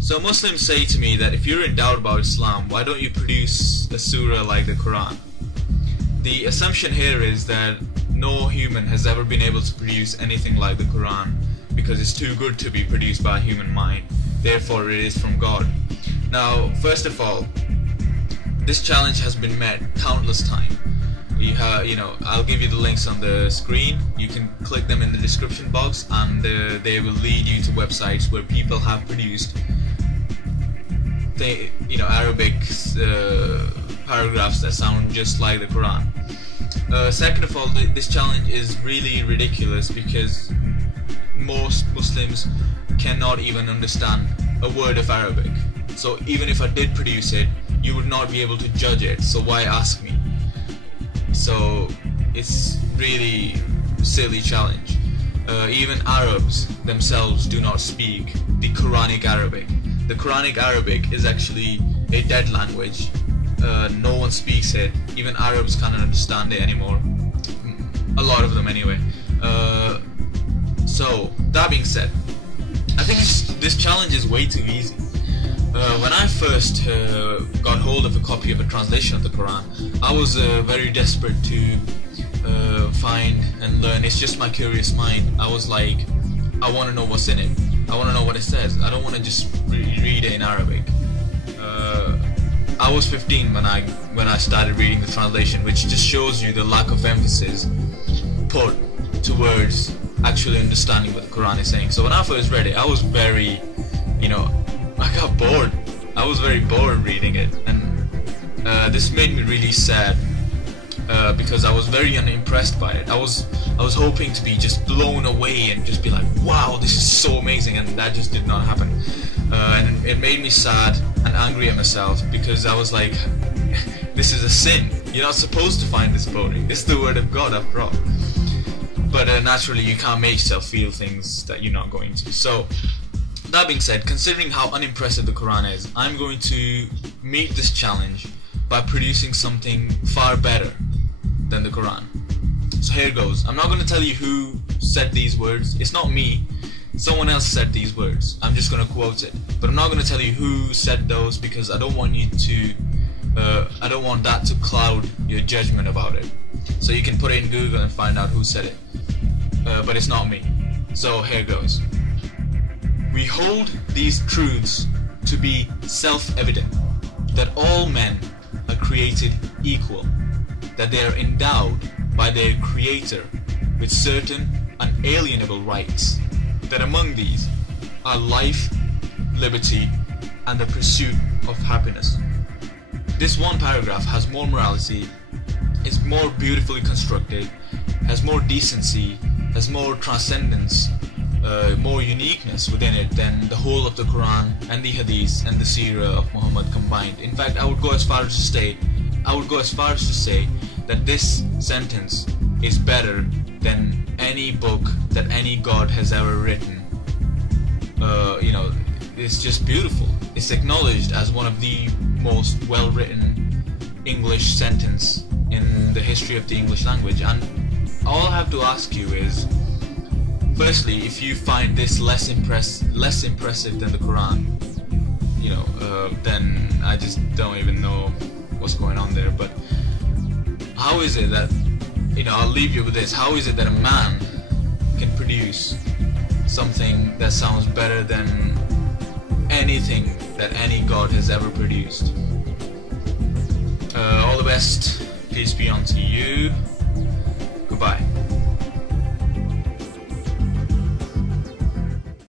So Muslims say to me that if you're in doubt about Islam, why don't you produce a surah like the Quran? The assumption here is that no human has ever been able to produce anything like the Quran because it's too good to be produced by a human mind. Therefore, it is from God. Now, first of all, this challenge has been met countless times. I'll give you the links on the screen. You can click them in the description box, and they will lead you to websites where people have produced Arabic paragraphs that sound just like the Quran. Second of all, this challenge is really ridiculous because most Muslims cannot even understand a word of Arabic. So even if I did produce it, you would not be able to judge it, so why ask me? So it's really a silly challenge. Even Arabs themselves do not speak the Quranic Arabic. The Quranic Arabic is actually a dead language. No one speaks it. Even Arabs cannot understand it anymore. A lot of them anyway. So that being said, I think this challenge is way too easy. When I first got hold of a copy of a translation of the Quran, I was very desperate to find and learn. It's just my curious mind. I was like, I want to know what's in it. I want to know what it says. I don't want to just read it in Arabic. I was 15 when I started reading the translation, which just shows you the lack of emphasis put towards actually understanding what the Quran is saying. So when I first read it, I was very, I got bored. I was very bored reading it, and this made me really sad because I was very unimpressed by it. I was hoping to be just blown away and just be like, wow, this is so amazing, and that just did not happen. And it made me sad and angry at myself because I was like, this is a sin. You're not supposed to find this boring. It's the word of God after all. But naturally, you can't make yourself feel things that you're not going to. So that being said, considering how unimpressive the Quran is, I'm going to meet this challenge by producing something far better than the Quran. So here goes. I'm not going to tell you who said these words. It's not me. Someone else said these words. I'm just going to quote it. But I'm not going to tell you who said those because I don't want you to I don't want that to cloud your judgment about it. So you can put it in Google and find out who said it. But it's not me. So here goes. We hold these truths to be self-evident, that all men are created equal, that they are endowed by their Creator with certain unalienable rights, that among these are life, liberty, and the pursuit of happiness. This one paragraph has more morality, is more beautifully constructed, has more decency, has more transcendence, more uniqueness within it than the whole of the Quran and the Hadith and the Seerah of Muhammad combined. In fact, I would go as far as to say that this sentence is better than any book that any God has ever written. It's just beautiful. It's acknowledged as one of the most well-written English sentence in the history of the English language. And all I have to ask you is, firstly, if you find this less impressive than the Quran, then I just don't even know what's going on there. But how is it that, I'll leave you with this. How is it that a man can produce something that sounds better than anything that any God has ever produced? All the best. Peace be unto you. Goodbye.